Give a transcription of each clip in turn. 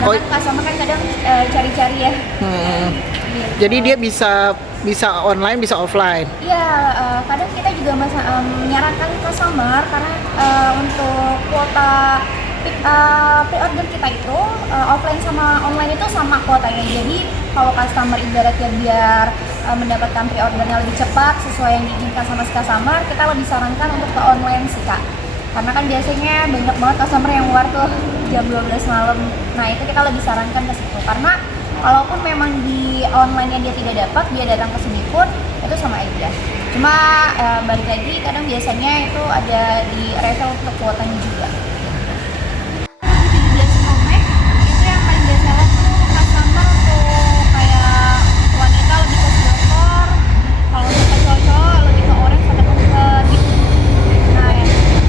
Karena kan customer kan kadang cari-cari ya. Gitu. Jadi dia bisa online, bisa offline. Iya, kadang kita juga menyarankan customer karena untuk kuota pre-order kita itu offline sama online itu sama kuotanya. Jadi kalau customer ibaratnya biar mendapatkan pre-ordernya lebih cepat sesuai yang diinginkan sama si customer, kita lebih sarankan untuk ke online sih Kak. Karena kan biasanya banyak banget customer yang keluar tuh jam 12 malam. Nah itu kita lebih sarankan ke situ. Karena kalaupun memang di online-nya dia tidak dapat, dia datang ke sini pun itu sama aja. Cuma balik lagi kadang biasanya itu ada di refill untuk kuotanya juga. 17 Pro Max itu yang paling biasa tuh customer untuk kayak wanita lebih ke silver, kalau untuk cowok lebih ke orange atau ke gitu. Nah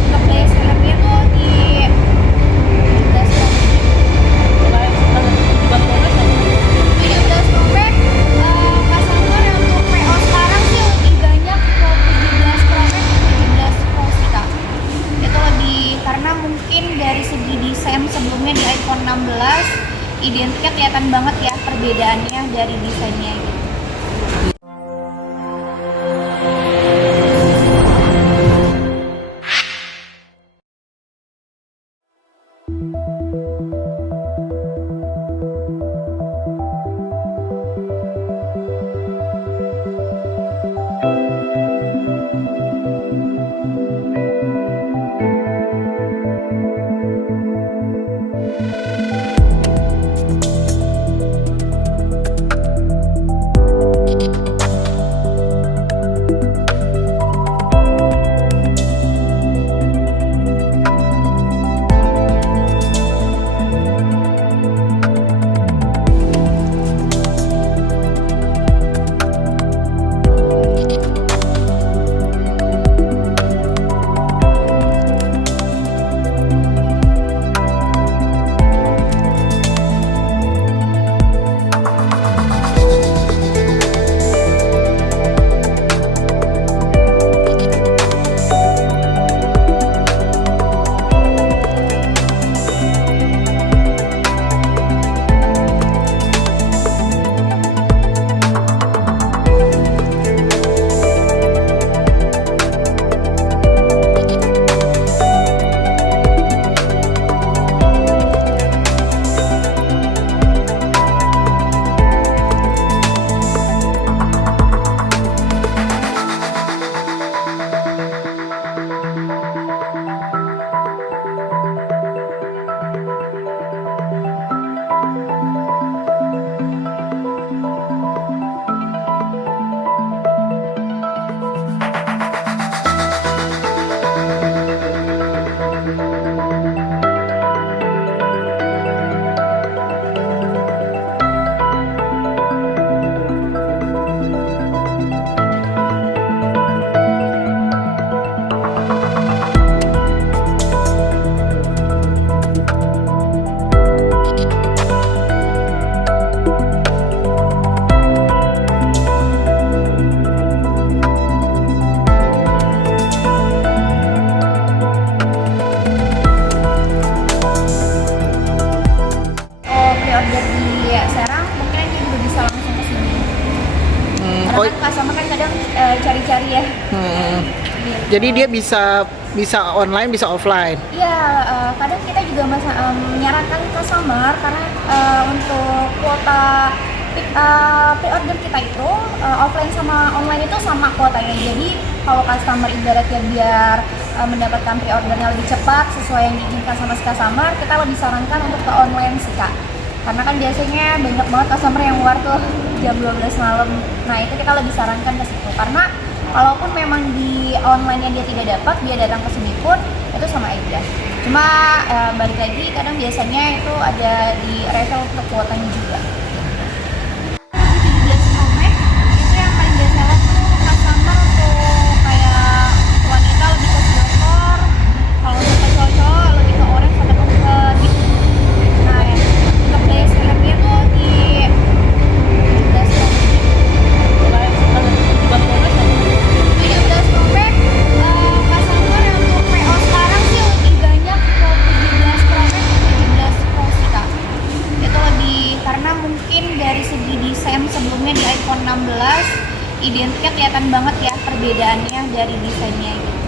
untuk daya filmnya tuh di 17 Pro Max. 17 Pro Max customer yang untuk PO sekarang sih lebih banyak ke 17 Pro Max ke 17 Pro sih Kak. Itu lebih karena mungkin dari segi desain sebelumnya di iPhone 16 identiknya kelihatan banget ya perbedaannya dari desainnya gitu. Pre-order di Serang mungkin aja juga bisa langsung ke sini. Karena kan customer kan kadang cari-cari ya. Gitu. Jadi dia bisa online, bisa offline. Iya, kadang kita juga menyarankan customer karena untuk kuota pre-order kita itu offline sama online itu sama kuotanya. Jadi kalau customer ibaratnya biar mendapatkan pre-ordernya lebih cepat sesuai yang diinginkan sama si customer, kita lebih sarankan untuk ke online sih Kak. Karena kan biasanya banyak banget customer yang keluar tuh jam 12 malam. Nah itu kita lebih sarankan ke situ. Karena kalaupun memang di online-nya dia tidak dapat, dia datang ke sini pun itu sama aja. Cuma balik lagi kadang biasanya itu ada di refill untuk kuotanya juga. 17 Pro Max itu yang paling biasa tuh customer untuk kayak wanita lebih ke silver, kalau untuk cowok lebih ke orange atau ke gitu. Nah untuk daya filmnya tuh di 17 Pro Max. 17 Pro Max customer yang untuk PO sekarang sih lebih banyak ke 17 Pro Max ke 17 Pro sih Kak. Itu Pokoknya di iPhone 16 identiknya kelihatan banget ya perbedaannya dari desainnya gitu.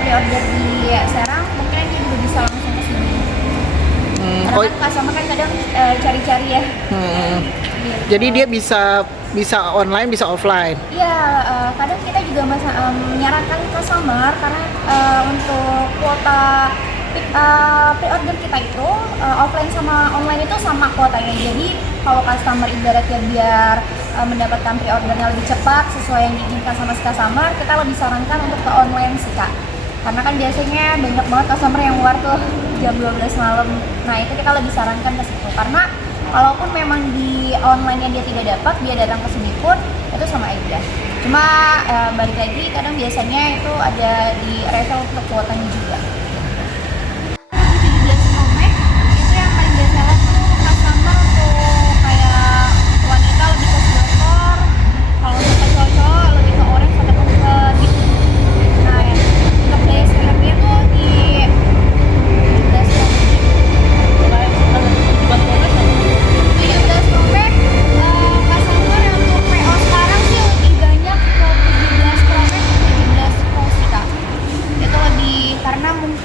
Pre-order di Serang mungkin dia juga bisa langsung ke sini. Karena kan customer kan kadang cari-cari ya. Gitu. Jadi dia bisa online, bisa offline. Iya, kadang kita juga menyarankan customer karena untuk kuota pre-order kita itu offline sama online itu sama kuotanya. Jadi kalau customer ibaratnya biar mendapatkan pre-ordernya lebih cepat sesuai yang diinginkan sama si customer, kita lebih sarankan untuk ke online sih Kak. Karena kan biasanya banyak banget customer yang keluar tuh jam 12 malam. Nah itu kita lebih sarankan ke situ. Karena kalaupun memang di online-nya dia tidak dapat, dia datang ke sini pun itu sama aja. Cuma balik lagi kadang biasanya itu ada di refill untuk kuotanya juga. 17 Pro Max itu yang paling biasa tuh customer untuk kayak wanita lebih ke silver, kalau untuk cowok lebih ke orange atau ke biru. Nah untuk daya selernya tuh di 17 Pro Max. 17 Pro Max customer yang untuk PO sekarang sih lebih banyak ke 17 Pro Max ke 17 Pro sih Kak. Itu lebih karena mungkin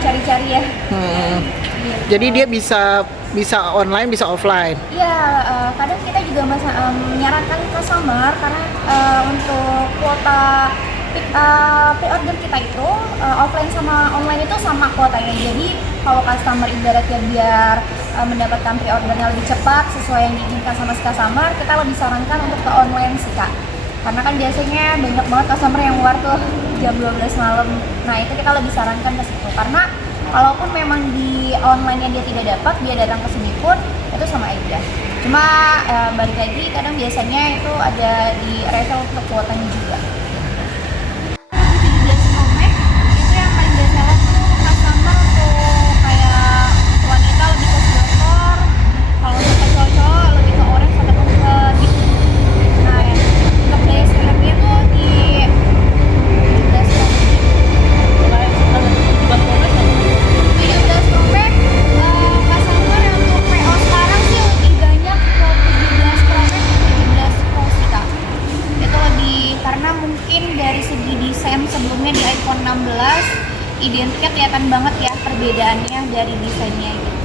cari-cari ya. Hmm. Gitu. Jadi dia bisa bisa online, bisa offline. Iya, kadang kita juga menyarankan customer karena untuk kuota pre-order kita itu offline sama online itu sama kuotanya. Jadi kalau customer ibaratnya biar mendapatkan pre-ordernya lebih cepat sesuai yang diinginkan sama si customer, kita lebih sarankan untuk ke online sih Kak. Karena kan biasanya banyak banget customer yang keluar tuh jam 12 malam. Nah itu kita lebih sarankan ke situ. Karena kalaupun memang di online-nya dia tidak dapat, dia datang ke sini pun itu sama aja. Cuma balik lagi kadang biasanya itu ada di refill untuk kuotanya juga. 17 Pro Max itu yang paling biasa tuh customer tuh kayak wanita lebih ke silver, kalau untuk cowok lebih ke orange atau ke biru. Nah, untuk daya seremnya tuh di 17 Pro Max. 17 Pro Max customer yang untuk PO sekarang sih lebih banyak ke 17 Pro Max ke 17 Pro sih Kak. Itu lebih karena mungkin dari segi desain sebelumnya di iPhone 16 identiknya kelihatan banget ya perbedaannya dari desainnya gitu.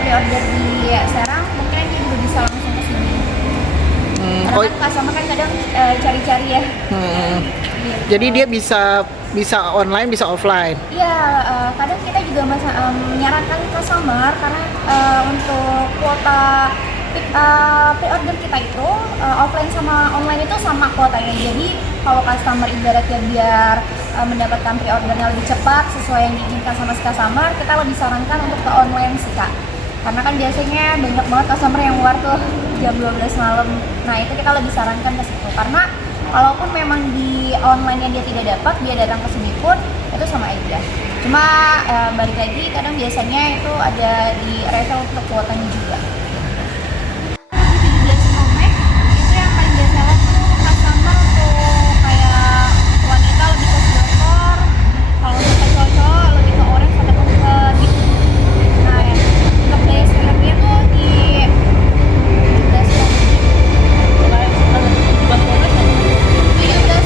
Pre-order di Serang mungkin dia juga bisa langsung ke sini. Karena kan customer kan kadang cari-cari ya. Gitu. Jadi dia bisa online, bisa offline. Iya, kadang kita juga menyarankan customer karena untuk kuota pre-order kita itu offline sama online itu sama kuotanya. Jadi kalau customer ibaratnya biar mendapatkan pre-ordernya lebih cepat sesuai yang diinginkan sama si customer, kita lebih sarankan untuk ke online sih Kak. Karena kan biasanya banyak banget customer yang keluar tuh jam 12 malam. Nah itu kita lebih sarankan ke situ. Karena kalaupun memang di online-nya dia tidak dapat, dia datang ke sini pun itu sama aja. Cuma balik lagi kadang biasanya itu ada di refill untuk kuotanya juga. 17 Pro Max itu yang paling biasa tuh customer tuh kayak wanita lebih ke silver, kalau untuk cowok lebih ke orange atau ke biru. Nah untuk daya seremnya tuh di 17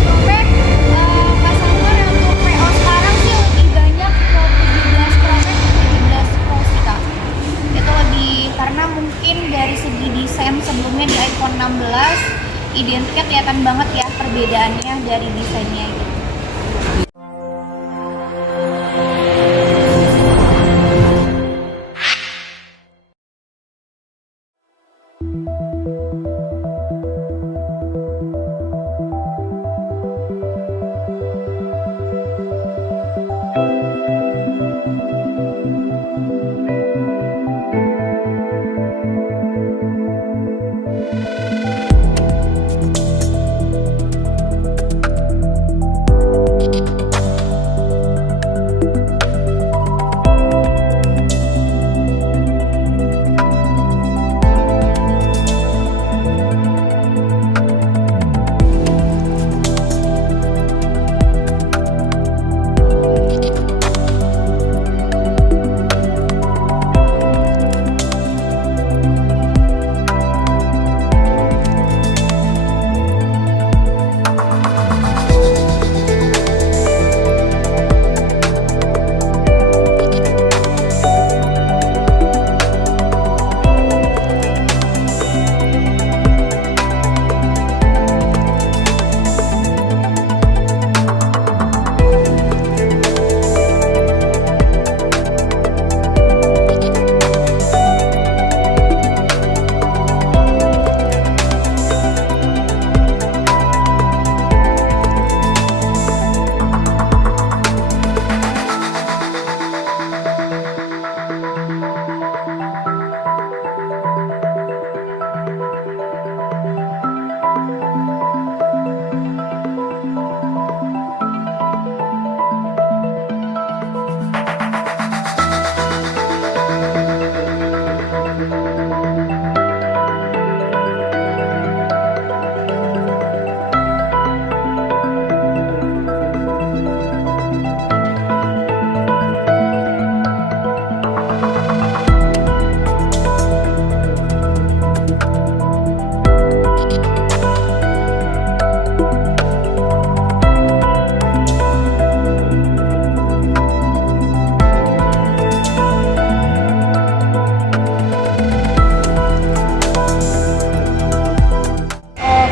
Pro Max customer yang untuk PO sekarang sih lebih banyak ke 17 Pro Max ke 17 Pro sih Kak. Itu lebih karena desain sebelumnya di iPhone 16, identiknya kelihatan banget ya perbedaannya dari desainnya gitu.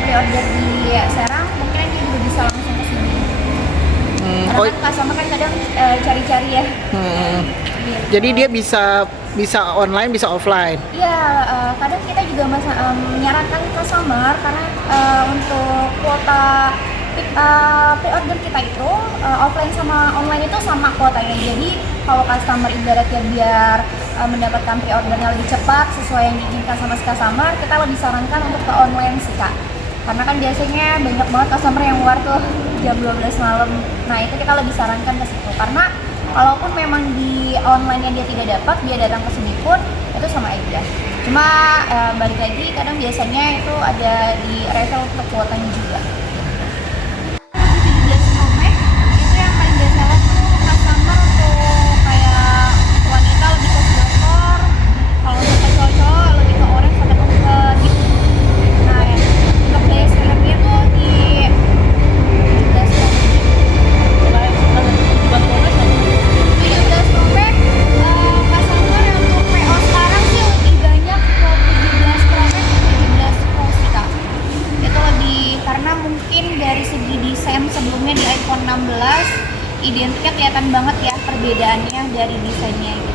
Pre-order di Serang, mungkin dia juga bisa langsung ke sini. Karena kan customer kan kadang cari-cari ya. Gitu. Jadi dia bisa online, bisa offline. Iya, kadang kita juga menyarankan customer karena untuk kuota pre-order kita itu offline sama online itu sama kuotanya. Jadi kalau customer ibaratnya biar mendapatkan pre-ordernya lebih cepat sesuai yang diinginkan sama si customer, kita lebih sarankan untuk ke online sih Kak. Karena kan biasanya banyak banget customer yang keluar tuh jam 12 malam. Nah itu kita lebih sarankan ke situ. Karena kalaupun memang di online-nya dia tidak dapat, dia datang ke sini pun itu sama aja. Cuma balik lagi kadang biasanya itu ada di refill untuk kuotanya juga. 17 Pro Max itu yang paling biasa tuh customer tuh kayak wanita lebih ke silver, kalau untuk cowok lebih ke orange atau ke gitu. Nah untuk daya filmnya tuh di 17 Pro Max customer untuk PO sekarang sih lebih banyak ke 17 Pro Max ke 17 Pro sih Kak. Itu lebih karena mungkin dari segi desain sebelumnya di iPhone 16 identiknya kelihatan banget ya perbedaannya dari desainnya gitu.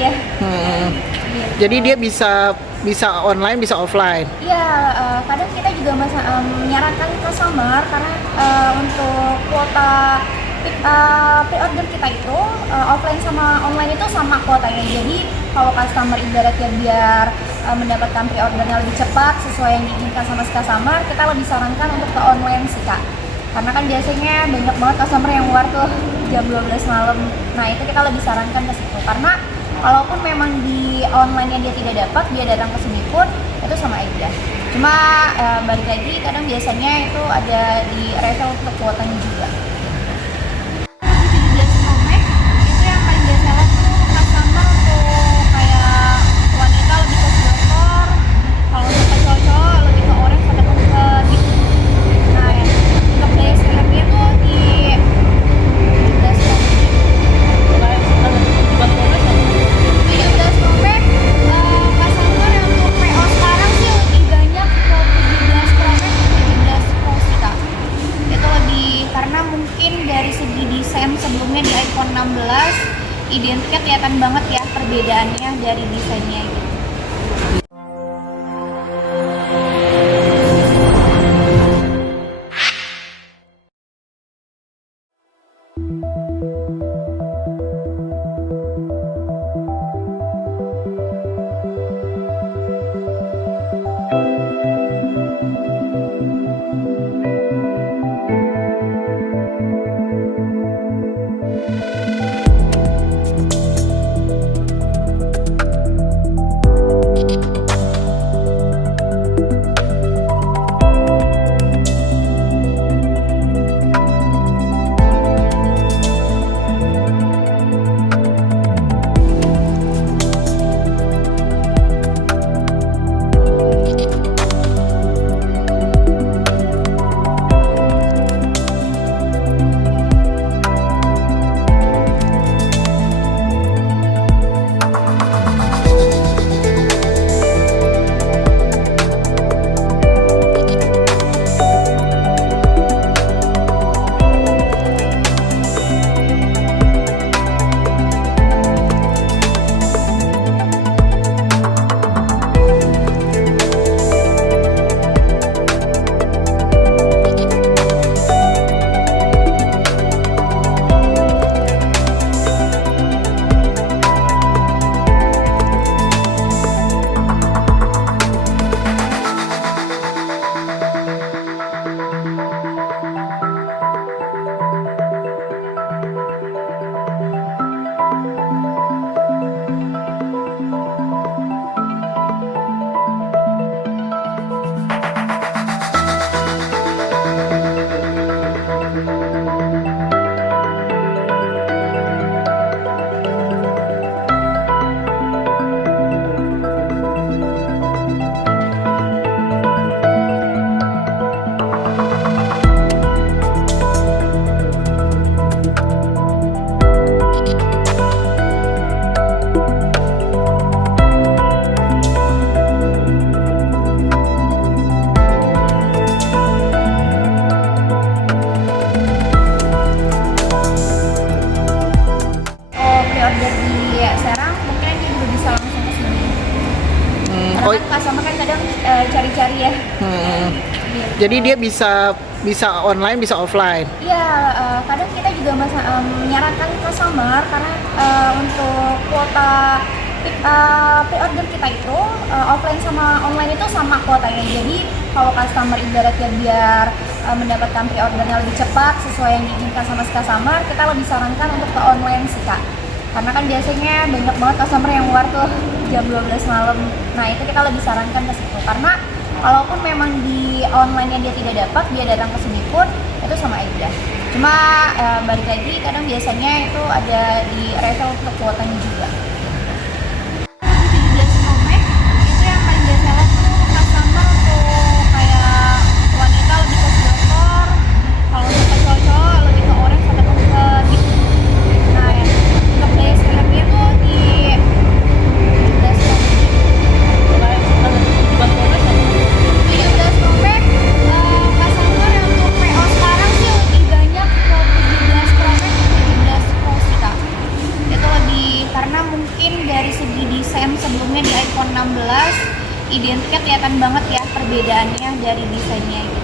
ya. Hmm. Gitu. Jadi dia bisa bisa online, bisa offline. Iya, kadang kita juga menyarankan customer karena untuk kuota pre-order kita itu offline sama online itu sama kuotanya. Jadi kalau customer ibaratnya biar mendapatkan pre-ordernya lebih cepat sesuai yang diinginkan sama si customer, kita lebih sarankan untuk ke online sih Kak. Karena kan biasanya banyak banget customer yang keluar tuh jam 12 malam. Nah itu kita lebih sarankan ke situ. Karena kalaupun memang di online-nya dia tidak dapat, dia datang ke sini pun itu sama aja. Cuma balik lagi kadang biasanya itu ada di refill untuk kuotanya juga. 17 Pro Max itu yang paling biasa tuh customer tuh kayak wanita lebih ke silver, kalau untuk cowok-cowok lebih ke orange atau ke gitu. Nah, untuk daya filmnya tuh di 17 Pro Max customer yang untuk PO sekarang sih lebih banyak ke 17 Pro Max ke 17 Pro sih Kak. Itu lebih karena mungkin dari segi desain sebelumnya di iPhone 16 identiknya kelihatan banget ya perbedaannya dari desainnya gitu. Pre-order di Serang mungkin dia juga bisa langsung ke sini. Karena kan customer kan kadang cari-cari ya. Gitu. Jadi dia bisa bisa online, bisa offline. Iya, kadang kita juga menyarankan customer karena untuk kuota pre-order kita itu offline sama online itu sama kuotanya. Jadi kalau customer ibaratnya biar mendapatkan pre-ordernya lebih cepat sesuai yang diinginkan sama si customer, kita lebih sarankan untuk ke online sih Kak. Karena kan biasanya banyak banget customer yang keluar tuh jam 12 malam. Nah itu kita lebih sarankan ke situ. Karena kalaupun memang di online-nya dia tidak dapat, dia datang ke sini pun itu sama aja. Cuma balik lagi kadang biasanya itu ada di refill untuk kuotanya juga. 17 Pro Max itu yang paling biasa tuh customer tuh kayak wanita lebih ke silver, kalau untuk cowok-cowok lebih ke orange atau ke gitu. Nah untuk daya filmnya tuh di 17 Pro Max customer yang untuk PO sekarang sih lebih banyak ke 17 Pro Max ke 17 Pro sih Kak. Itu lebih karena mungkin desain sebelumnya di iPhone 16, identiknya kelihatan banget ya perbedaannya dari desainnya gitu.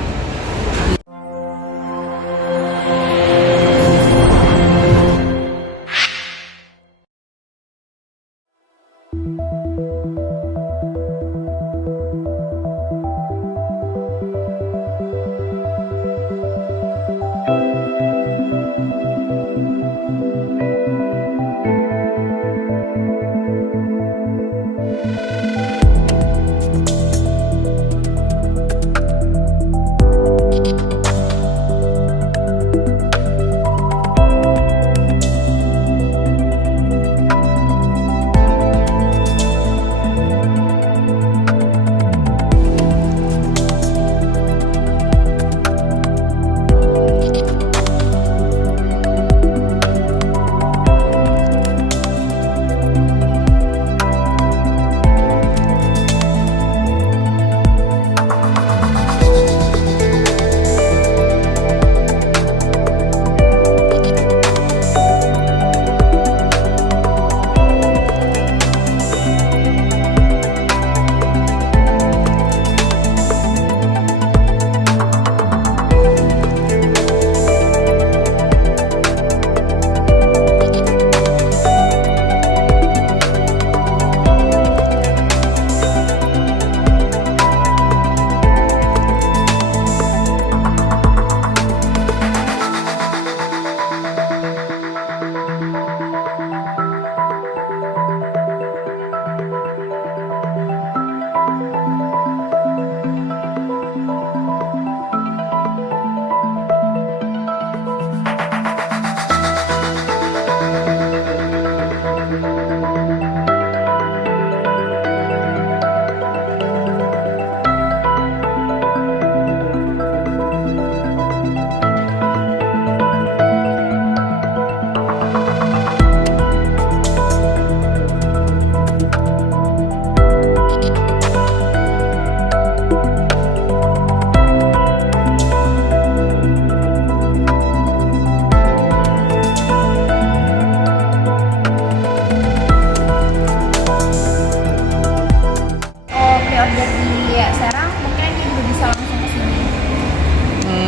Pre-order di Serang mungkin juga bisa langsung ke sini.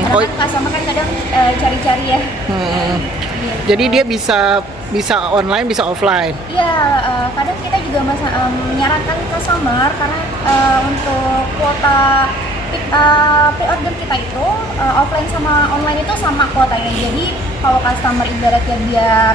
Karena kan customer kan kadang cari-cari ya. Gitu. Jadi dia bisa online, bisa offline. Iya, kadang kita juga menyarankan customer karena untuk kuota pre-order kita itu offline sama online itu sama kuotanya. Jadi kalau customer ibaratnya biar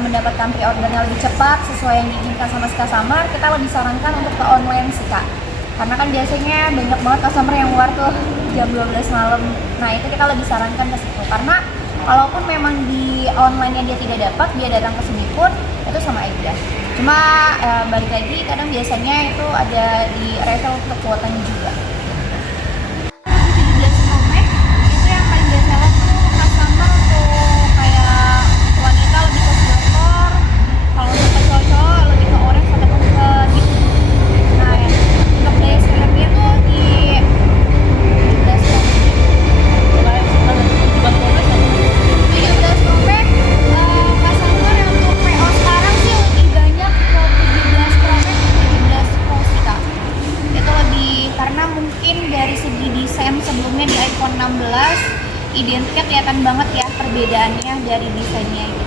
mendapatkan pre-ordernya lebih cepat sesuai yang diinginkan sama si customer, kita lebih sarankan untuk ke online sih Kak. Karena kan biasanya banyak banget customer yang keluar tuh jam 12 malam. Nah itu kita lebih sarankan ke situ. Karena kalaupun memang di online-nya dia tidak dapat, dia datang ke sini pun itu sama aja. Cuma balik lagi kadang biasanya itu ada di refill untuk kuotanya juga. 17 Pro Max itu yang paling biasa tuh customer tuh kayak wanita lebih ke silver, kalau untuk cowok lebih ke orange atau ke gitu. Nah untuk daya seremnya tuh di 17 Pro Max customer yang untuk PO sekarang sih lebih banyak ke 17 Pro Max ke 17 Pro sih Kak. Itu lebih karena mungkin dari segi desain sebelumnya di iPhone 16 identiknya kelihatan banget ya perbedaannya dari desainnya gitu.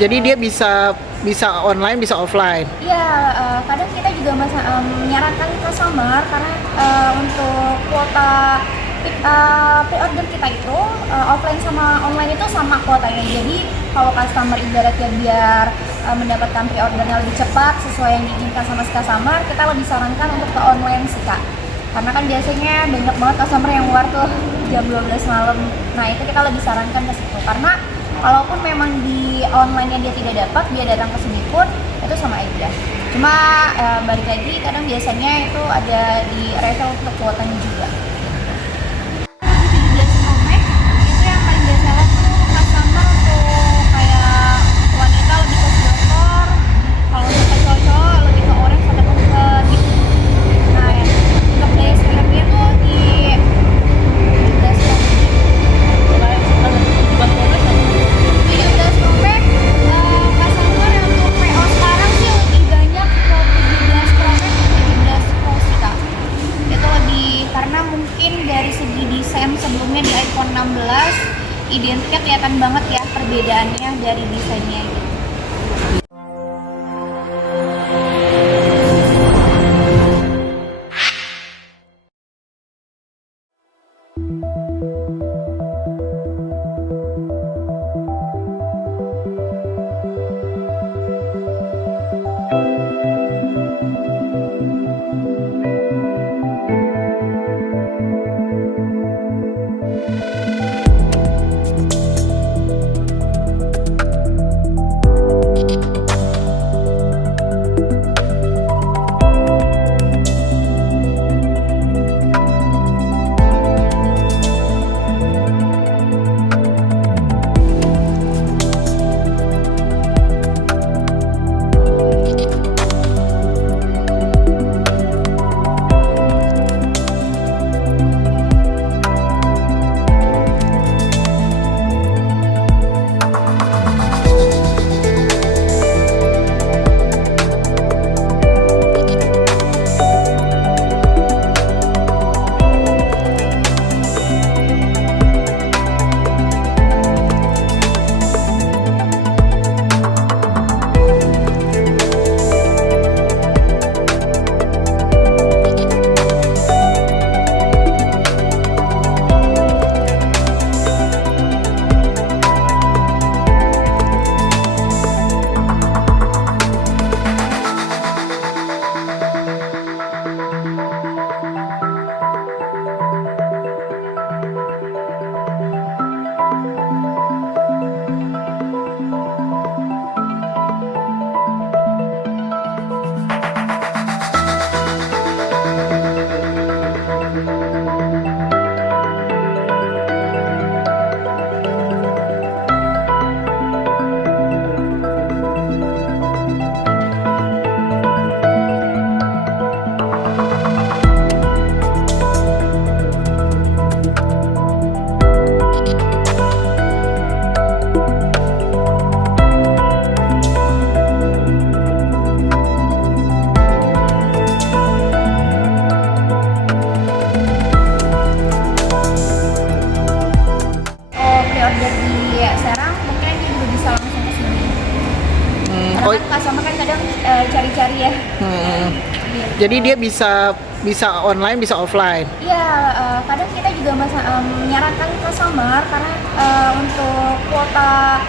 Jadi dia bisa bisa online, bisa offline. Iya, kadang kita juga menyarankan customer karena untuk kuota pre-order kita itu offline sama online itu sama kuotanya. Jadi kalau customer ibaratnya biar mendapatkan pre-ordernya lebih cepat sesuai yang diinginkan sama si customer, kita lebih sarankan untuk ke online sih Kak. Karena kan biasanya banyak banget customer yang keluar tuh jam 12 malam. Nah itu kita lebih sarankan ke situ. Karena kalaupun memang di online-nya dia tidak dapat, dia datang ke sini pun itu sama aja. Cuma balik lagi kadang biasanya itu ada di refill untuk kuotanya juga. 17 Pro Max itu yang paling biasa tuh customer untuk kayak wanita lebih ke silver, kalau untuk cowok lebih ke orange ataupun ke biru. Nah untuk daya filmnya tuh di 17 Pro Max customer untuk PO sekarang sih lebih banyak ke 17 Pro Max ke 17 Pro sih Kak. Itu lebih karena mungkin dari segi desain sebelumnya di iPhone 16 identiknya kelihatan banget ya perbedaannya dari desainnya gitu. Pre-order di Serang mungkin dia juga bisa langsung ke sini. Karena kan customer kan kadang cari-cari ya. Gitu. Jadi dia bisa bisa online, bisa offline. Iya, kadang kita juga menyarankan customer karena untuk kuota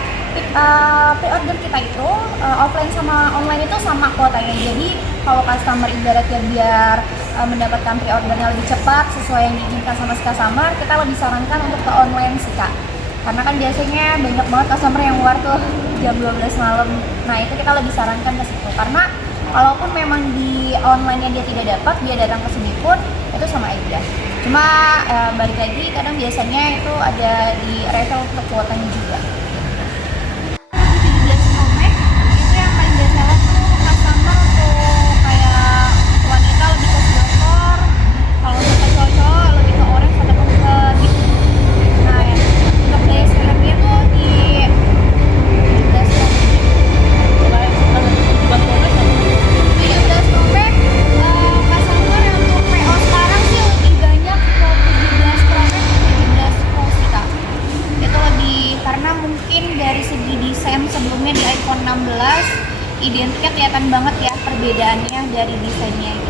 pre-order kita itu offline sama online itu sama kuotanya. Jadi kalau customer ibaratnya biar mendapatkan pre-ordernya lebih cepat sesuai yang diinginkan sama si customer, kita lebih sarankan untuk ke online sih Kak. Karena kan biasanya banyak banget customer yang keluar tuh jam 12 malam. Nah itu kita lebih sarankan ke situ. Karena kalaupun memang di online-nya dia tidak dapat, dia datang ke sini pun itu sama aja. Cuma balik lagi kadang biasanya itu ada di refill untuk kuotanya juga. 17 Pro Max itu yang paling biasa tuh customer untuk kayak wanita lebih ke silver, kalau untuk cowok lebih ke orange ataupun ke biru. Nah untuk daya filmnya tuh di 17 Pro Max customer untuk PO sekarang sih lebih banyak ke 17 Pro Max ke 17 Pro sih Kak. Itu lebih karena mungkin iPhone 16 identiknya kelihatan banget ya perbedaannya dari desainnya gitu.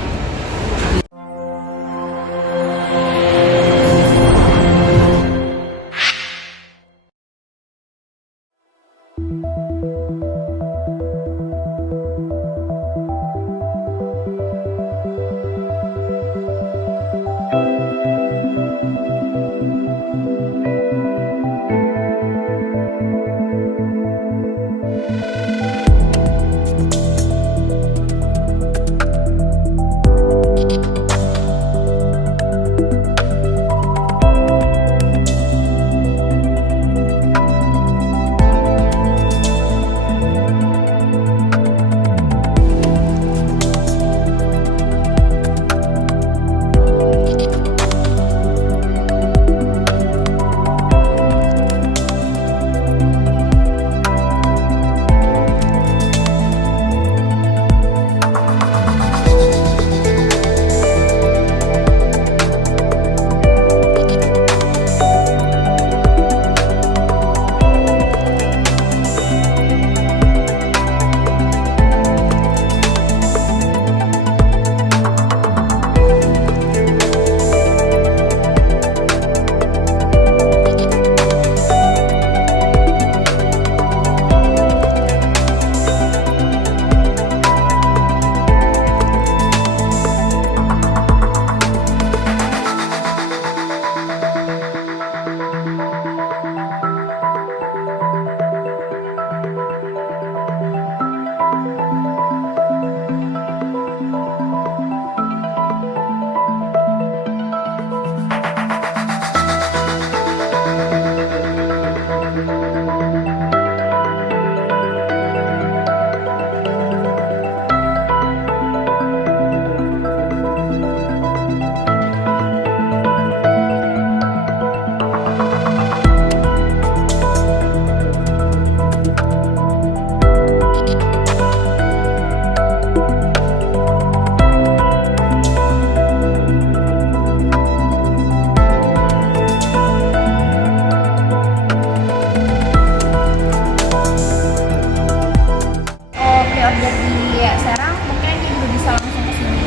Pre-order di Serang mungkin juga bisa langsung ke sini.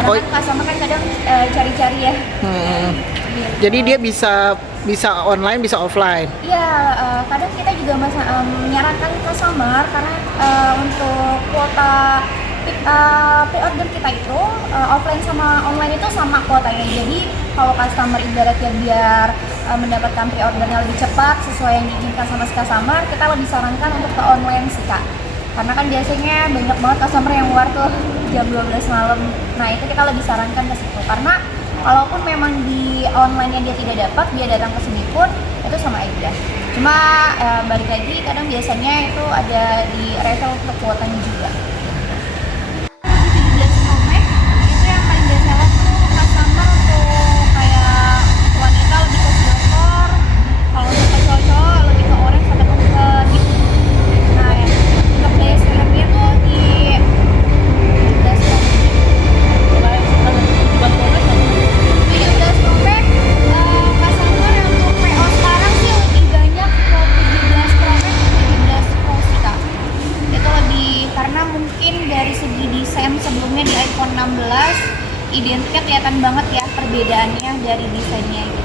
Karena kan customer kan kadang cari-cari ya. Gitu. Jadi dia bisa online, bisa offline. Iya, kadang kita juga menyarankan customer karena untuk kuota pre-order kita itu offline sama online itu sama kuotanya. Jadi kalau customer ibaratnya biar mendapatkan pre-ordernya lebih cepat sesuai yang diinginkan sama si customer, kita lebih sarankan untuk ke online sih Kak. Karena kan biasanya banyak banget customer yang luar tuh jam 12 malam. Nah itu kita lebih sarankan ke situ. Karena kalaupun memang di online-nya dia tidak dapat, dia datang ke sini pun itu sama aja. Cuma balik lagi kadang biasanya itu ada di refill untuk kuotanya juga. 17 Pro Max itu yang paling biasa tuh customer tuh kayak wanita lebih ke silver, kalau untuk cowok lebih ke orange ataupun ke biru. Nah untuk daya serapnya tuh di 17 Pro Max customer untuk PO sekarang sih lebih banyak ke 17 Pro Max ke 17 Pro sih Kak. Itu lebih karena mungkin dari segi desain sebelumnya di iPhone 16 identiknya kelihatan banget ya perbedaannya dari desainnya gitu.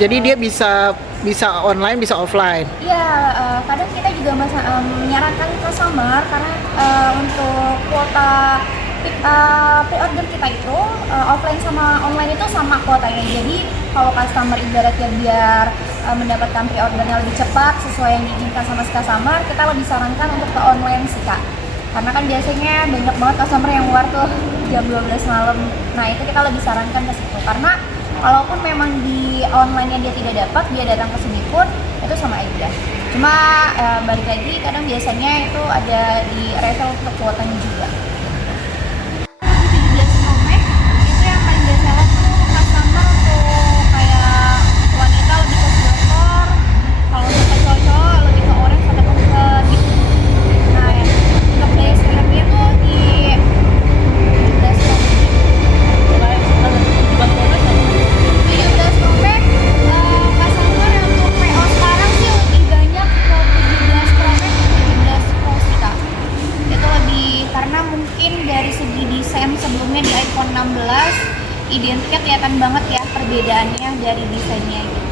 Jadi dia bisa bisa online, bisa offline. Iya, kadang kita juga menyarankan customer karena untuk kuota pre-order kita itu offline sama online itu sama kuotanya. Jadi kalau customer ibaratnya biar mendapatkan pre-ordernya lebih cepat sesuai yang diinginkan sama si customer, kita lebih sarankan untuk ke online sih Kak. Karena kan biasanya banyak banget customer yang keluar tuh jam 12 malam. Nah itu kita lebih sarankan ke situ. Karena walaupun memang di online-nya dia tidak dapat, dia datang ke sini pun itu sama aja. Cuma balik lagi kadang biasanya itu ada di refill untuk kuotanya juga. 17 Pro Max itu yang paling biasa tuh customer untuk kayak wanita lebih ke silver, kalau untuk cowok-cowok lebih ke orange ataupun ke biru. Nah untuk daya filmnya tuh di 17 Pro Max. 17 Pro Max customer untuk PO sekarang sih lebih banyak ke 17 Pro Max ke 17 Pro sih Kak. Itu lebih karena mungkin dari segi desain sebelumnya di iPhone 16 identiknya kelihatan banget ya perbedaannya dari desainnya gitu.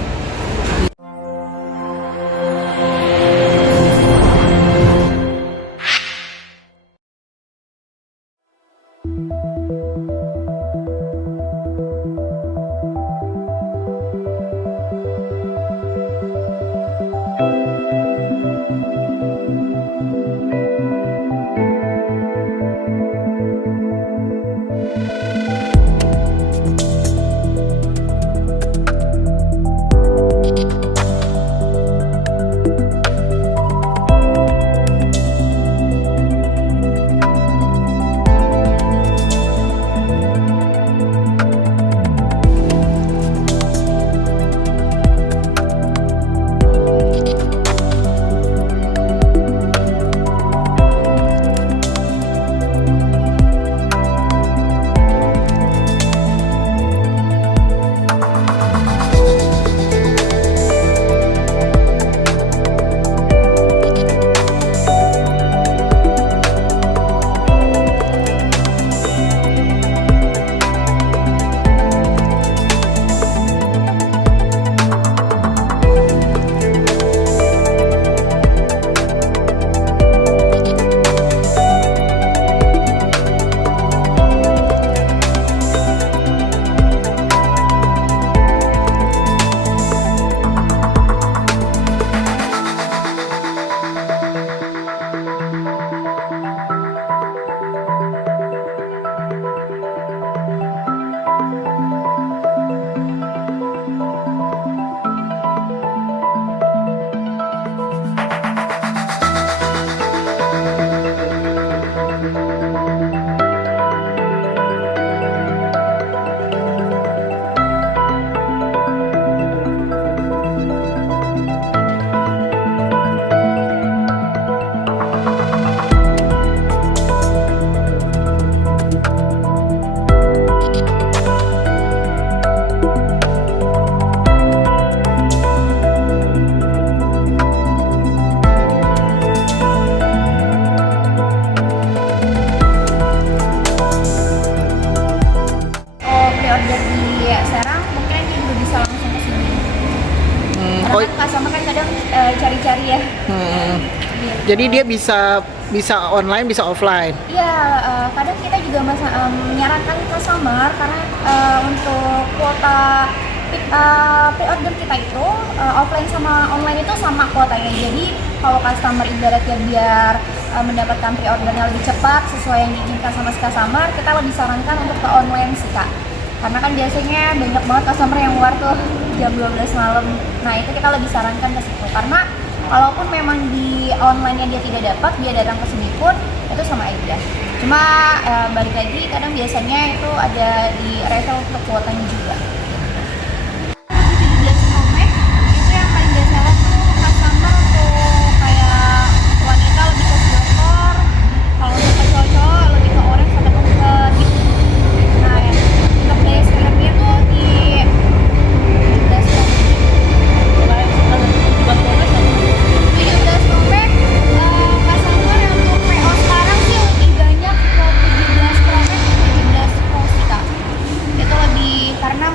Pre-order di Serang mungkin aja juga bisa langsung ke sini. Karena kan customer kan kadang cari-cari ya. Gitu. Jadi dia bisa bisa online, bisa offline. Iya, kadang kita juga menyarankan customer karena untuk kuota pre-order kita itu offline sama online itu sama kuotanya. Jadi kalau customer ibaratnya biar mendapatkan pre-ordernya lebih cepat sesuai yang diinginkan sama si customer, kita lebih sarankan untuk ke online sih Kak. Karena kan biasanya banyak banget customer yang keluar tuh jam 12 malam. Nah itu kita lebih sarankan ke situ. Karena walaupun memang di online-nya dia tidak dapat, dia datang ke sini pun itu sama aja. Cuma balik lagi kadang biasanya itu ada di refill untuk kuotanya juga. 17 Pro Max itu yang paling biasa tuh customer untuk kayak wanita lebih ke silver, kalau untuk cowok-cowok lebih ke orange ataupun ke biru. Nah untuk daya filmnya tuh di 17 Pro Max customer untuk PO sekarang sih lebih banyak ke 17 Pro Max ke 17 Pro sih Kak. Itu lebih karena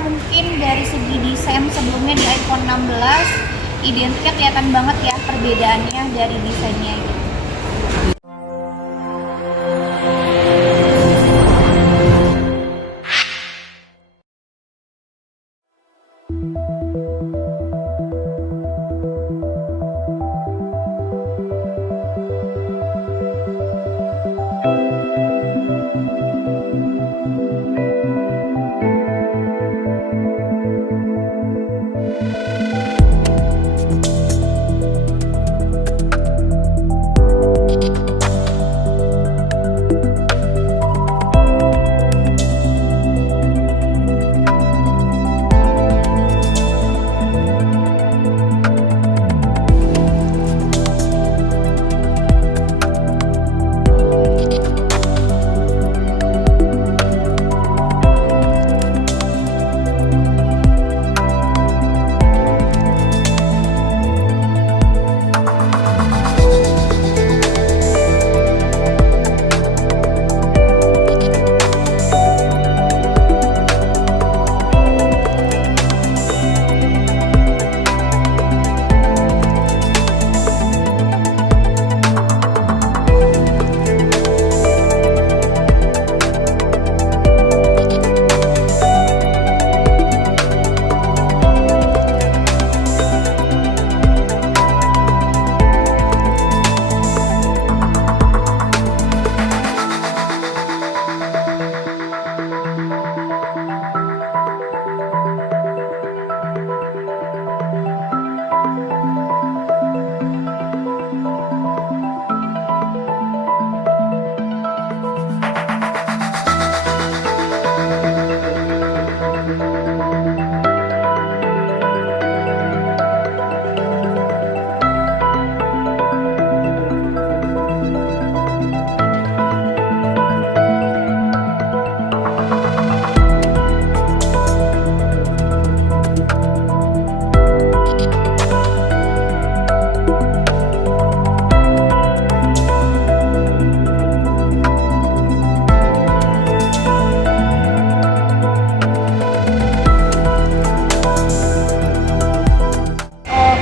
identiknya kelihatan banget ya perbedaannya dari desainnya gitu.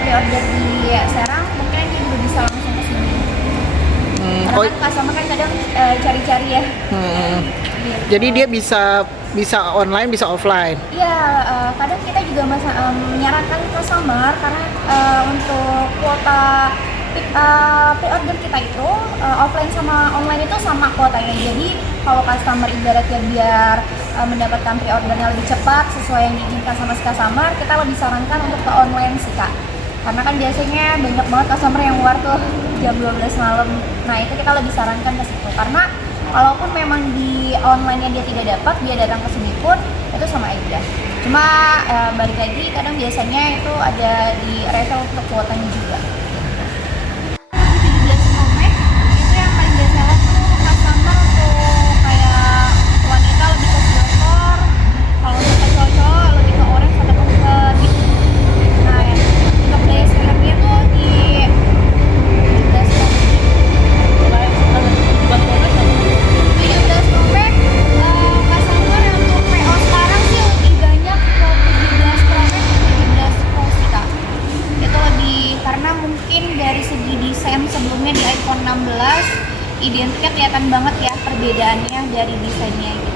Pre-order di Serang mungkin juga bisa langsung ke sini. Karena kan customer kan kadang cari-cari ya. Gitu. Jadi dia bisa online, bisa offline. Iya, kadang kita juga menyarankan customer karena untuk kuota pre-order kita itu offline sama online itu sama kuotanya. Jadi kalau customer ibaratnya biar mendapatkan pre-ordernya lebih cepat sesuai yang diinginkan sama si customer, kita lebih sarankan untuk ke online sih Kak. Karena kan biasanya banyak banget customer yang keluar tuh jam 12 malam. Nah itu kita lebih sarankan ke situ. Karena walaupun memang di online-nya dia tidak dapat, dia datang ke sini pun itu sama aja. Cuma balik lagi kadang biasanya itu ada di refill untuk kuotanya juga. 17 Pro Max itu yang paling biasa tuh customer tuh kayak wanita lebih ke silver, kalau untuk cowok lebih ke orange ataupun ke biru. Nah untuk daya selernya tuh di 17 Pro Max. 17 Pro Max customer untuk PO sekarang sih lebih banyak ke 17 Pro Max ke 17 Pro sih Kak. Itu lebih karena mungkin dari segi desain sebelumnya di iPhone 16 identiknya kelihatan banget ya perbedaannya dari desainnya gitu.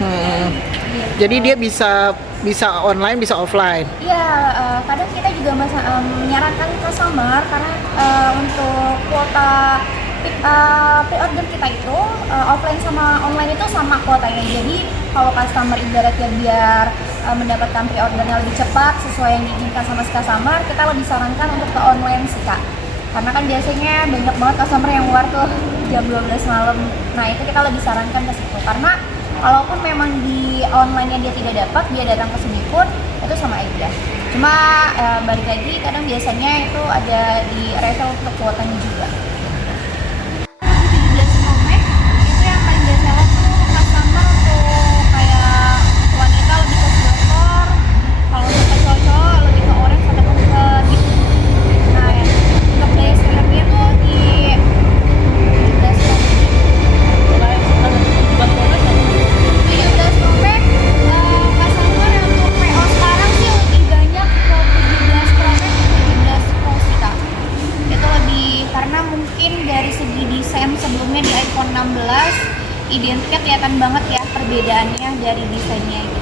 Hmm. Gitu. Jadi dia bisa bisa online, bisa offline. Iya, kadang kita juga menyarankan customer karena untuk kuota pre-order kita itu offline sama online itu sama kuotanya. Jadi kalau customer ibaratnya biar mendapatkan pre-ordernya lebih cepat sesuai yang diinginkan sama si customer, kita lebih sarankan untuk ke online sih Kak. Karena kan biasanya banyak banget customer yang keluar tuh jam 12 malam. Nah itu kita lebih sarankan ke situ. Karena kalaupun memang di online-nya dia tidak dapat, dia datang ke sini pun itu sama aja. Cuma balik lagi kadang biasanya itu ada di refill untuk kuotanya juga. 17 Pro Max itu yang paling biasa tuh customer untuk kayak wanita lebih ke silver, kalau untuk ke cowok lebih ke orange ataupun ke biru. Nah untuk daya selernya tuh di 17 Pro Max. 17 Pro Max customer untuk PO sekarang sih lebih banyak ke 17 Pro Max ke 17 Pro sih Kak. Itu lebih karena mungkin dari segi desain sebelumnya di iPhone 16 identiknya kelihatan banget ya perbedaannya dari desainnya gitu.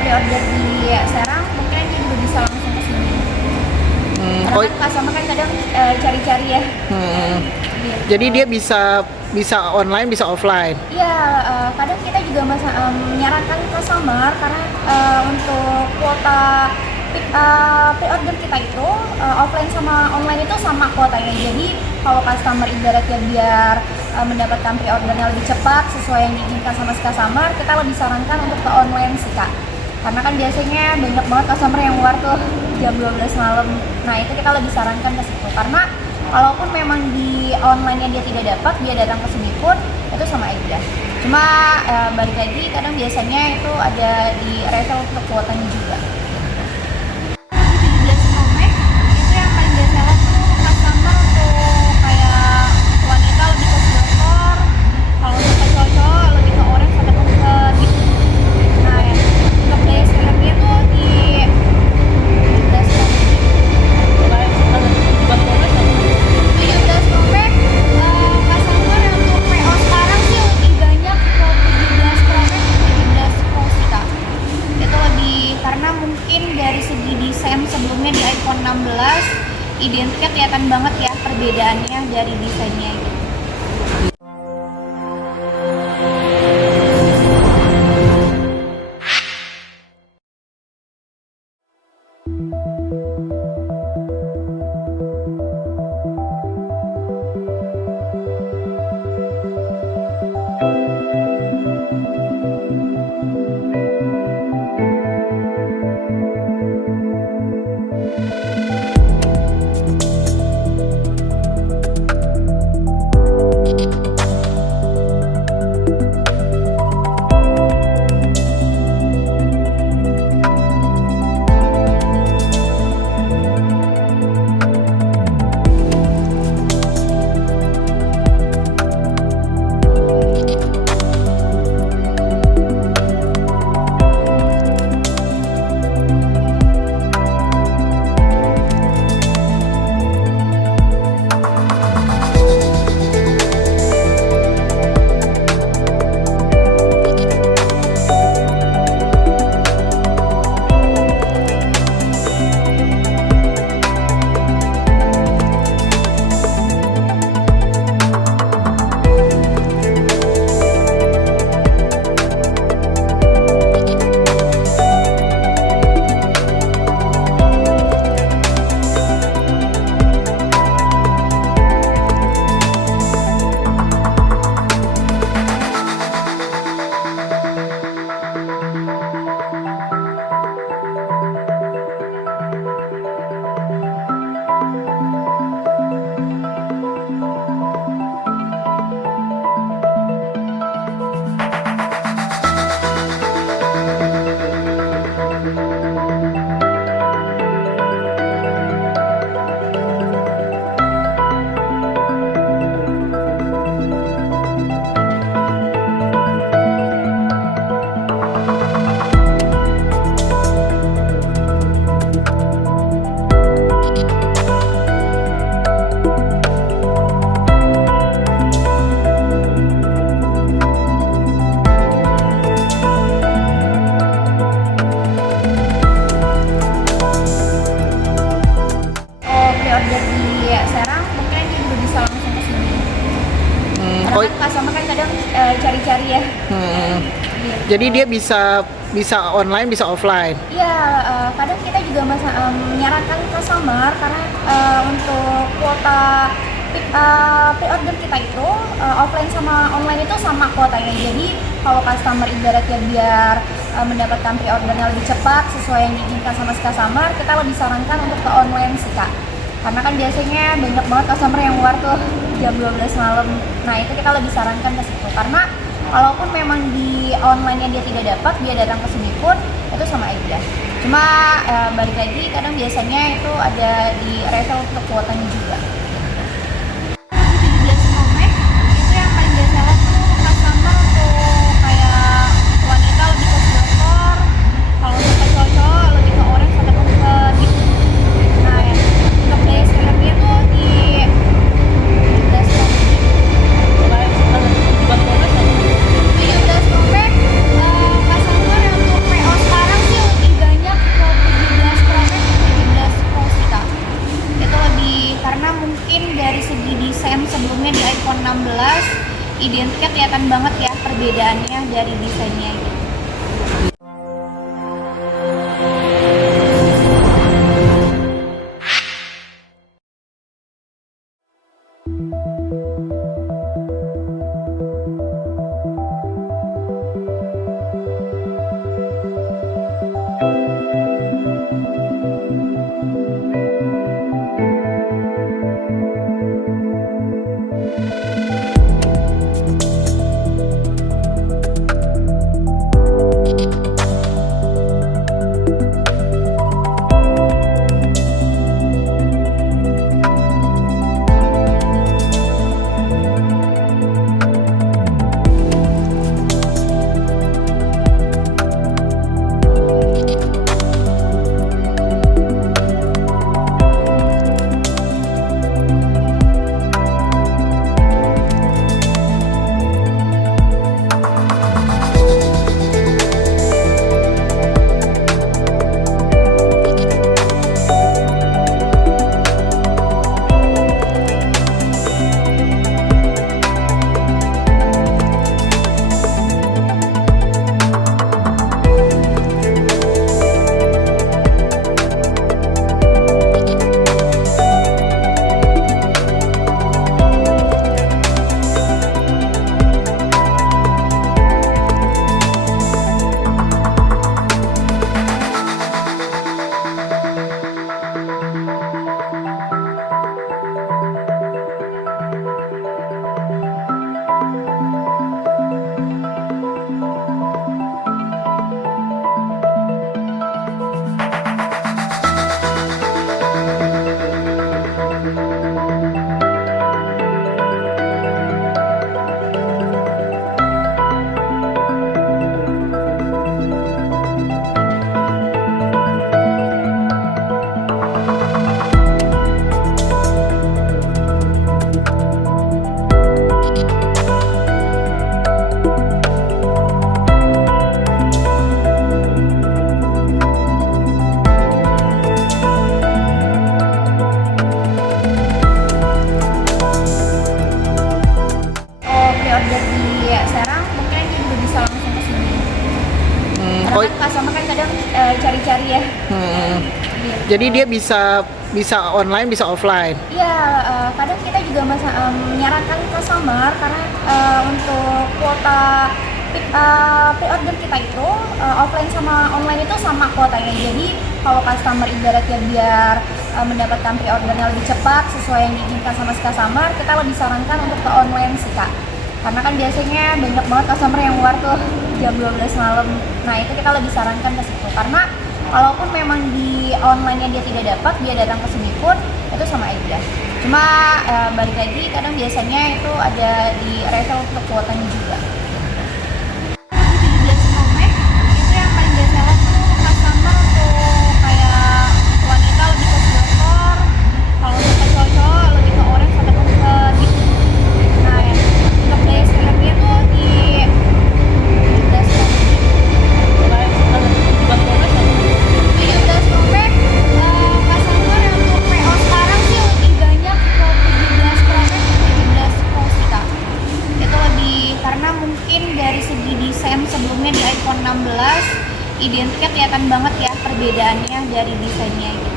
Pre-order di Serang mungkin aja juga bisa langsung ke sini. Karena kan customer kan kadang cari-cari ya. Gitu. Jadi dia bisa bisa online, bisa offline. Iya, kadang kita juga menyarankan customer karena untuk kuota pre-order kita itu offline sama online itu sama kuotanya. Jadi kalau customer ibaratnya biar mendapatkan pre-ordernya lebih cepat sesuai yang diinginkan sama si customer, kita lebih sarankan untuk ke online sih Kak. Karena kan biasanya banyak banget customer yang keluar tuh jam 12 malam. Nah itu kita lebih sarankan ke situ. Karena kalaupun memang di online-nya dia tidak dapat, dia datang ke sini pun itu sama aja. Cuma balik lagi kadang biasanya itu ada di refill untuk kuotanya juga. 17 Pro Max itu yang paling biasa tuh customer untuk kayak wanita lebih ke silver, kalau untuk ke cowok lebih ke orange ataupun ke biru. Nah untuk daya selernya tuh di 17 Pro Max customer untuk PO sekarang sih lebih banyak ke 17 Pro Max ke 17 Pro sih Kak. Itu lebih karena ya perbedaannya dari desainnya gitu. Pre-order di Serang mungkin juga bisa langsung ke sini. Karena kan customer kan kadang cari-cari ya. Gitu. Jadi dia bisa online, bisa offline. Iya, kadang kita juga menyarankan customer karena untuk kuota pre-order kita itu offline sama online itu sama kuotanya. Jadi kalau customer ibaratnya biar mendapatkan pre-ordernya lebih cepat sesuai yang diinginkan sama si customer, kita lebih sarankan untuk ke online sih Kak. Karena kan biasanya banyak banget customer yang keluar tuh jam 12 malam. Nah itu kita lebih sarankan ke situ. Karena walaupun memang di online-nya dia tidak dapat, dia datang ke sini pun itu sama aja. Cuma balik lagi kadang biasanya itu ada di refill untuk kuotanya juga. 17 Pro Max itu yang paling biasa tuh customer untuk kayak wanita lebih ke silver, kalau untuk cowok lebih ke orange ataupun ke biru. Nah untuk daya selernya tuh di 17 Pro Max. 17 Pro Max customer untuk PO sekarang sih lebih banyak ke 17 Pro Max ke 17 Pro sih Kak. Itu lebih karena mungkin dari segi desain sebelumnya di iPhone 16 identiknya kelihatan banget ya perbedaannya dari desainnya gitu. Hmm. Gitu. Jadi dia bisa bisa online, bisa offline. Iya, kadang kita juga menyarankan customer karena untuk kuota pre-order kita itu offline sama online itu sama kuotanya. Jadi kalau customer ibaratnya biar mendapatkan pre-ordernya lebih cepat sesuai yang diinginkan sama si customer, kita lebih sarankan untuk ke online sih Kak. Karena kan biasanya banyak banget customer yang keluar tuh jam 12 malam. Nah itu kita lebih sarankan ke situ. Karena walaupun memang di online-nya dia tidak dapat, dia datang ke sini pun itu sama aja. Cuma balik lagi kadang biasanya itu ada di refill untuk kuotanya juga. 17 Pro Max itu yang paling biasa tuh customer tuh kayak wanita lebih ke silver, kalau untuk cowok-cowok lebih ke orange ataupun ke biru. Nah untuk daya filmnya tuh di 17 Pro Max. 17 Pro Max customer yang untuk PO sekarang sih lebih banyak ke 17 Pro Max ke 17 Pro sih Kak. Itu lebih karena mungkin dari segi desain sebelumnya di iPhone 16 identiknya kelihatan banget ya perbedaannya dari desainnya gitu.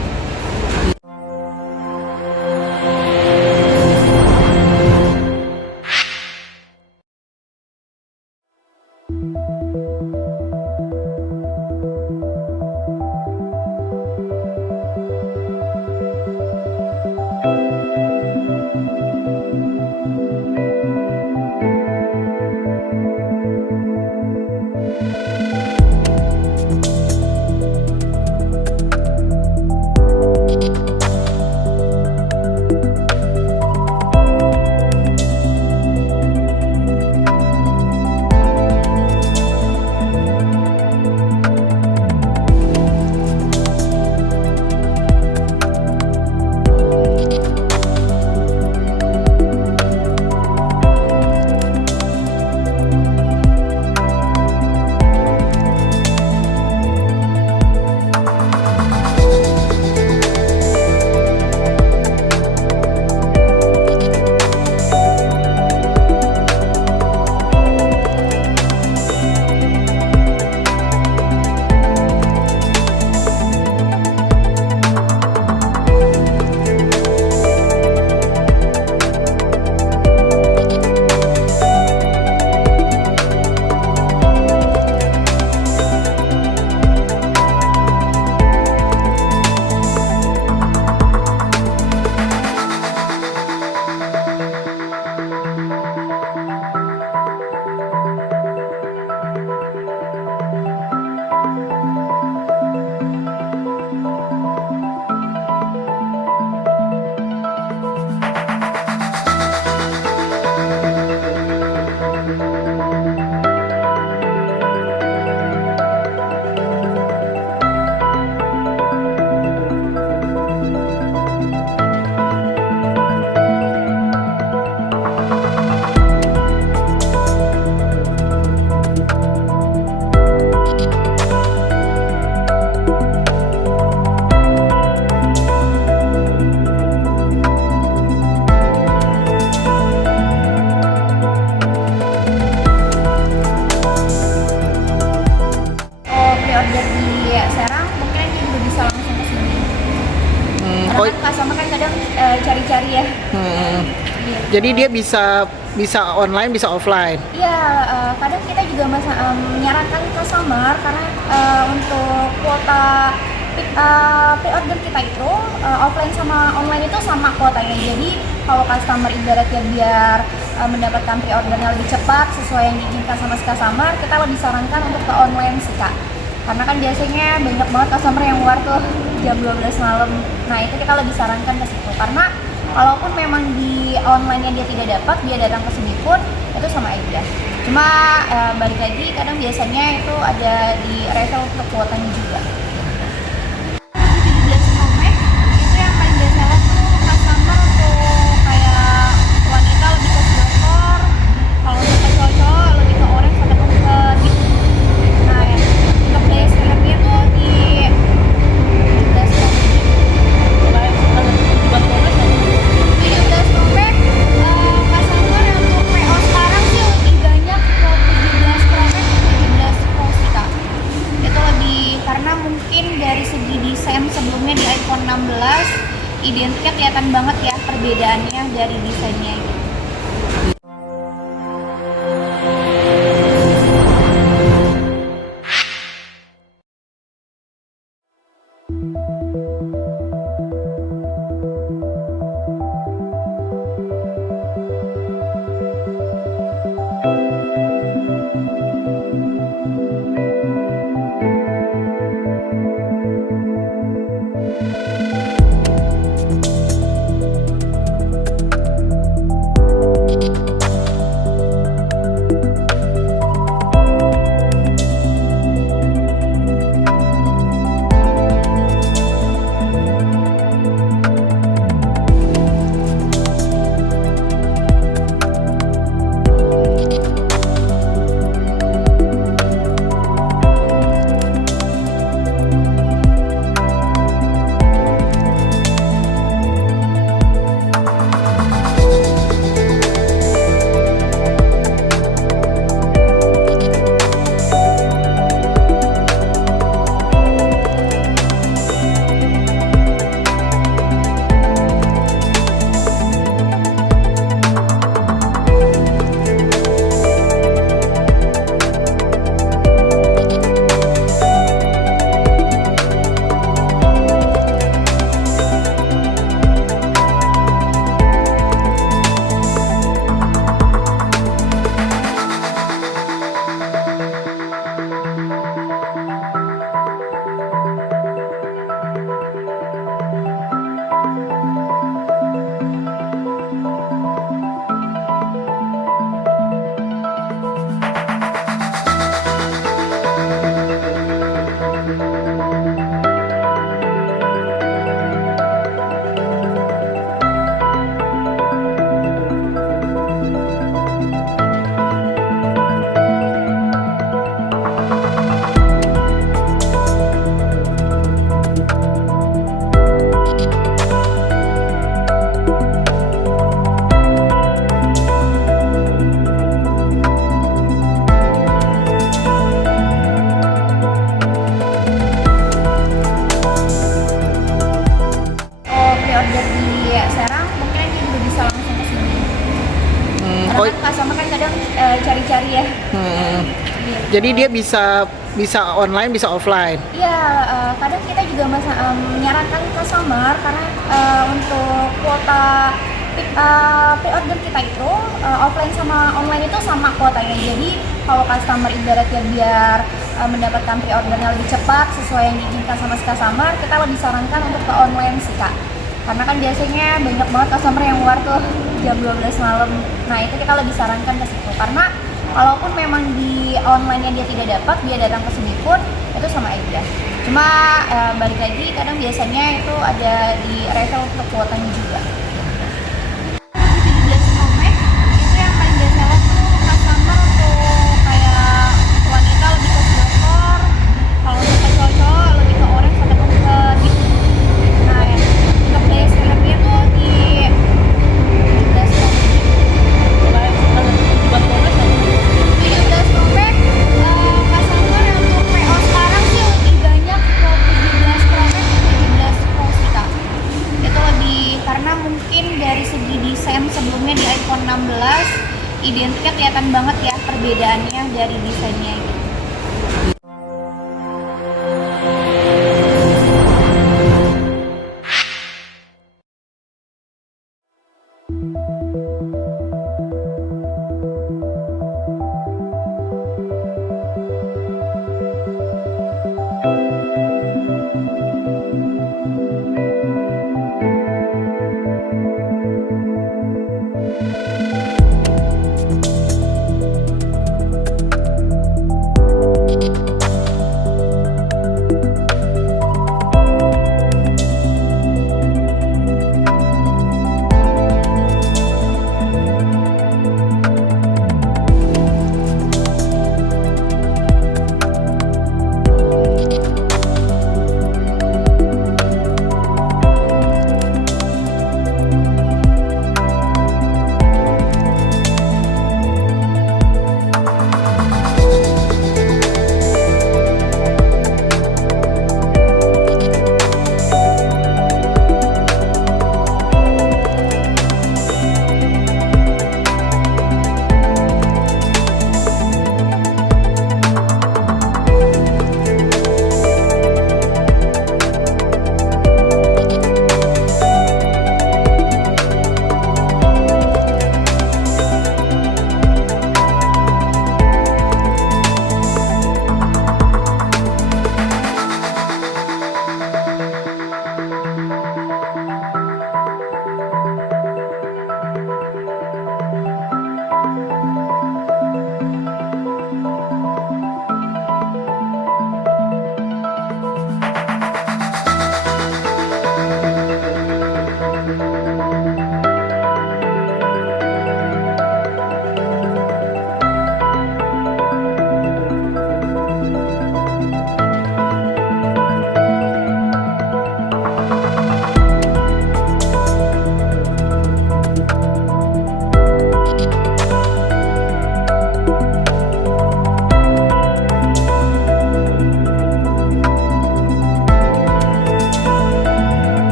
Pre-order di Serang mungkin juga bisa langsung ke sini. Karena kan customer kan kadang cari-cari ya. Gitu. Jadi dia bisa bisa online, bisa offline. Iya, kadang kita juga menyarankan customer karena untuk kuota pre-order kita itu offline sama online itu sama kuotanya. Jadi kalau customer ibaratnya biar mendapatkan pre-ordernya lebih cepat sesuai yang diinginkan sama si customer, kita lebih sarankan untuk ke online sih Kak. Karena kan biasanya banyak banget customer yang keluar tuh jam 12 malam. Nah itu kita lebih sarankan ke situ. Karena walaupun memang di online-nya dia tidak dapat, dia datang ke sini pun itu sama aja. Cuma balik lagi kadang biasanya itu ada di refill untuk kuotanya juga. 17 Pro Max itu yang paling biasa tuh customer tuh kayak wanita lebih ke silver, kalau untuk cowok-cowok lebih ke orange ataupun ke biru. Nah untuk daya filmnya tuh di 17 Pro Max. 17 Pro Max customer yang untuk PO sekarang sih lebih banyak ke 17 Pro Max ke 17 Pro sih Kak. Itu lebih karena perbedaannya dari desainnya gitu. Pre-order di Serang mungkin aja juga bisa langsung ke sini. Karena kan customer kan kadang cari-cari ya. Gitu. Jadi dia bisa online, bisa offline. Iya, kadang kita juga menyarankan customer karena untuk kuota pre-order kita itu offline sama online itu sama kuotanya. Jadi kalau customer ibaratnya biar mendapatkan pre-ordernya lebih cepat sesuai yang diinginkan sama si customer, kita lebih sarankan untuk ke online sih Kak. Karena kan biasanya banyak banget customer yang keluar tuh jam 12 malam. Nah itu kita lebih sarankan ke situ. Karena kalaupun memang di online-nya dia tidak dapat, dia datang ke sini pun itu sama aja. Cuma balik lagi kadang biasanya itu ada di refill untuk kuotanya juga. 17 Pro Max itu yang paling biasa tuh customer untuk kayak wanita lebih ke silver, kalau untuk cowok lebih ke orange atau ke biru. Nah, untuk daya serapnya tuh di 17 Pro Max. 17 Pro Max customer untuk PO sekarang sih lebih banyak ke 17 Pro Max ke 17 Pro sih Kak. Itu lebih karena mungkin dari segi desain sebelumnya di iPhone 16 identiknya kelihatan banget ya perbedaannya dari desainnya gitu.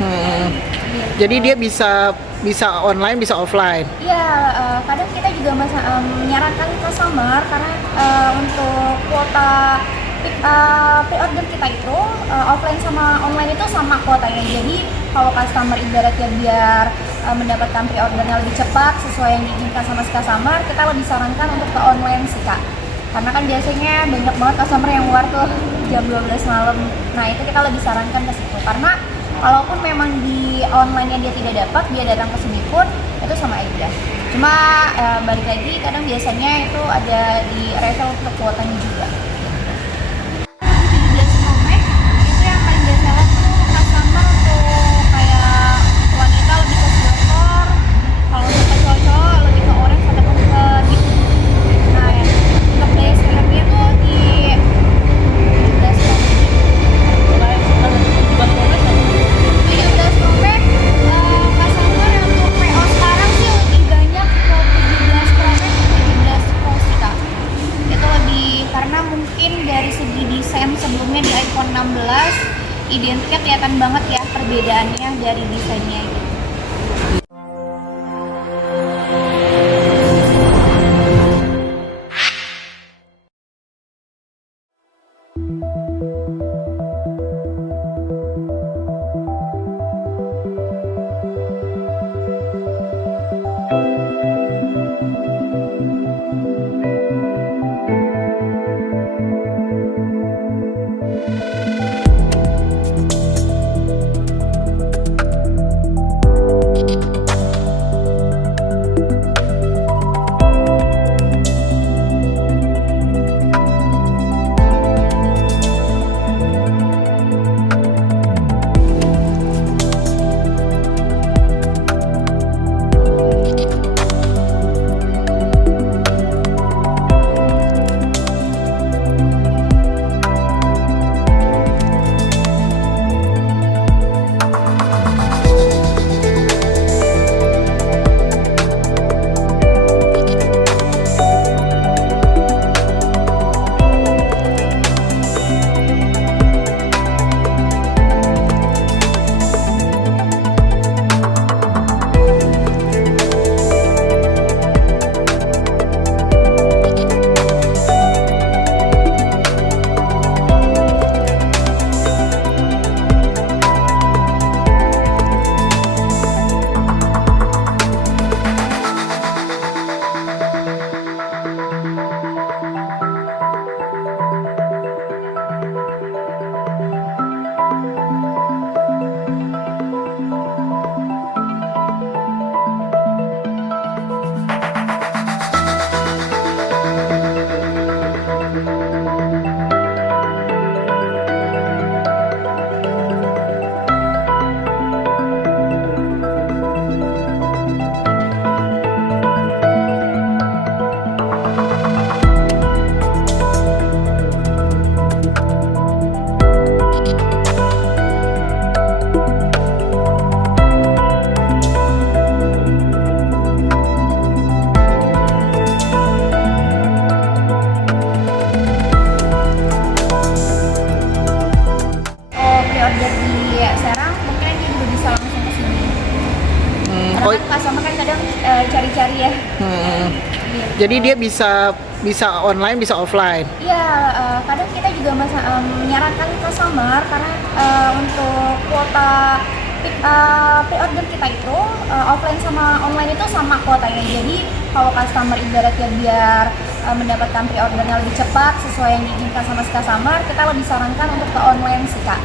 Hmm. Gitu. Jadi dia bisa bisa online, bisa offline. Iya, kadang kita juga menyarankan customer karena untuk kuota pre-order kita itu offline sama online itu sama kuotanya. Jadi kalau customer ibaratnya biar mendapatkan pre-ordernya lebih cepat sesuai yang diinginkan sama si customer, kita lebih sarankan untuk ke online sih Kak. Karena kan biasanya banyak banget customer yang keluar tuh jam 12 malam. Nah itu kita lebih sarankan ke situ. Karena kalaupun memang di online-nya dia tidak dapat, dia datang ke sini pun itu sama aja. Cuma balik lagi kadang biasanya itu ada di refill untuk kuotanya juga. 17 Pro Max itu yang paling biasa tuh customer untuk kayak wanita lebih ke silver, kalau untuk cowok-cowok lebih ke orange ataupun ke deep. Nah untuk daya filmnya tuh di 17 Pro Max. 17 Pro Max customer untuk PO sekarang sih lebih banyak ke 17 Pro Max ke 17 Pro sih Kak. Itu lebih karena mungkin dari segi desain sebelumnya di iPhone 16 identiknya kelihatan banget ya perbedaannya dari desainnya gitu. Pre-order di Serang mungkin dia juga bisa langsung ke sini. Karena kan customer kan kadang cari-cari ya. Gitu. Jadi dia bisa bisa online, bisa offline. Iya, kadang kita juga menyarankan customer karena untuk kuota pre-order kita itu offline sama online itu sama kuotanya. Jadi kalau customer ibaratnya biar mendapatkan pre-ordernya lebih cepat sesuai yang diinginkan sama si customer, kita lebih sarankan untuk ke online sih Kak.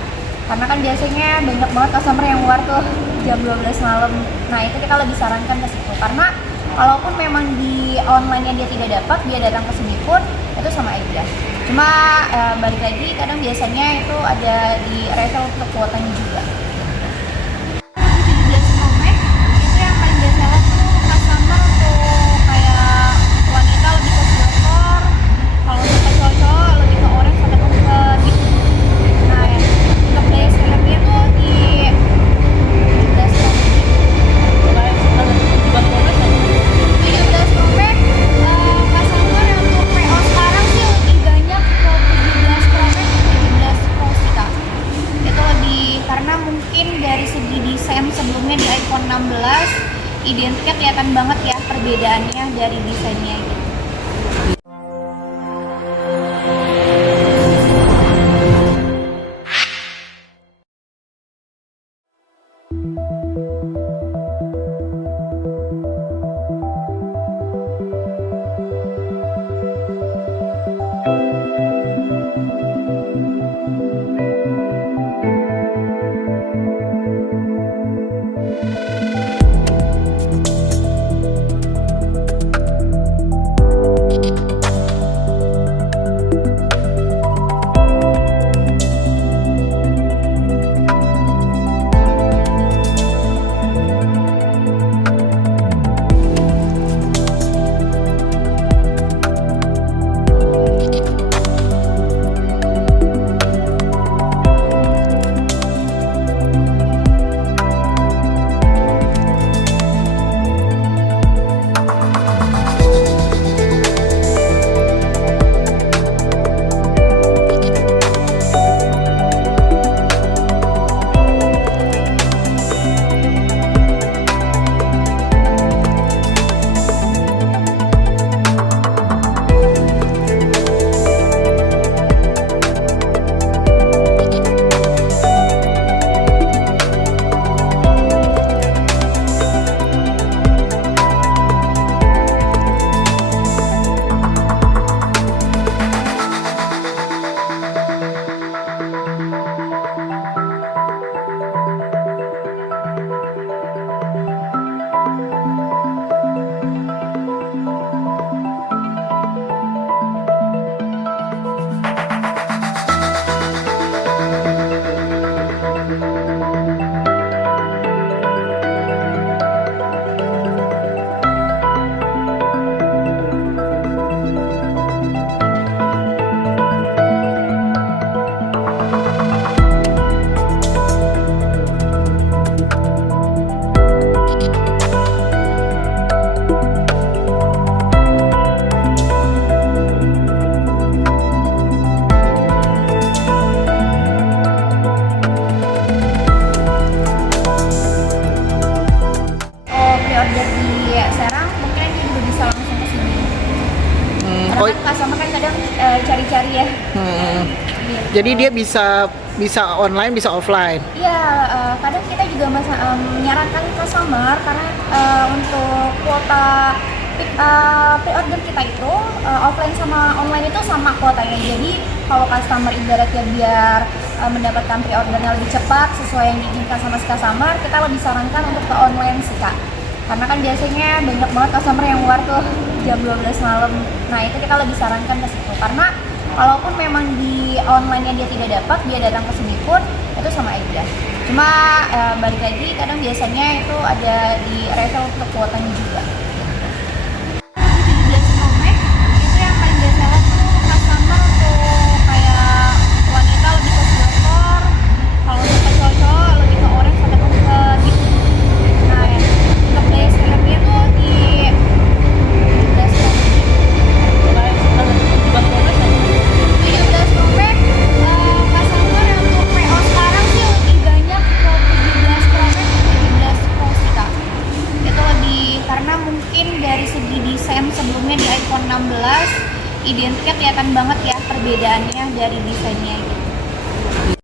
Karena kan biasanya banyak banget customer yang keluar tuh jam 12 malam. Nah itu kita lebih sarankan ke situ. Karena kalaupun memang di online-nya dia tidak dapat, dia datang ke sini pun itu sama aja. Cuma balik lagi kadang biasanya itu ada di refill untuk kuotanya juga. 17 Pro Max itu yang paling biasa tuh customer untuk kayak wanita lebih ke silver, kalau untuk cowok-cowok lebih ke orange ataupun ke deep. Nah untuk daya filmnya tuh di 17 Pro Max. 17 Pro Max customer untuk PO sekarang sih lebih banyak ke 17 Pro Max ke 17 Pro sih Kak. Itu lebih karena Karena kan customer kan kadang cari-cari ya. Gitu. Jadi dia bisa online, bisa offline. Iya, kadang kita juga menyarankan customer karena untuk kuota pre-order kita itu offline sama online itu sama kuotanya. Jadi kalau customer ibaratnya biar mendapatkan pre-ordernya lebih cepat sesuai yang diinginkan sama si customer, kita lebih sarankan untuk ke online sih Kak. Karena kan biasanya banyak banget customer yang keluar tuh jam 12 malam. Nah itu kita lebih sarankan ke situ. Karena kalaupun memang di online-nya dia tidak dapat, dia datang ke sini pun itu sama aja. Cuma balik lagi kadang biasanya itu ada di refill untuk kuotanya juga. 17 Pro Max itu yang paling biasa tuh customer untuk kayak wanita lebih ke silver, kalau untuk cowok lebih ke orange ataupun ke biru. Nah untuk daya seremnya tuh di 17 Pro Max. 17 Pro Max customer untuk PO sekarang sih lebih banyak ke 17 Pro Max ke 17 Pro sih Kak. Itu lebih karena mungkin dari segi desain sebelumnya di iPhone 16 identiknya kelihatan banget ya perbedaannya dari desainnya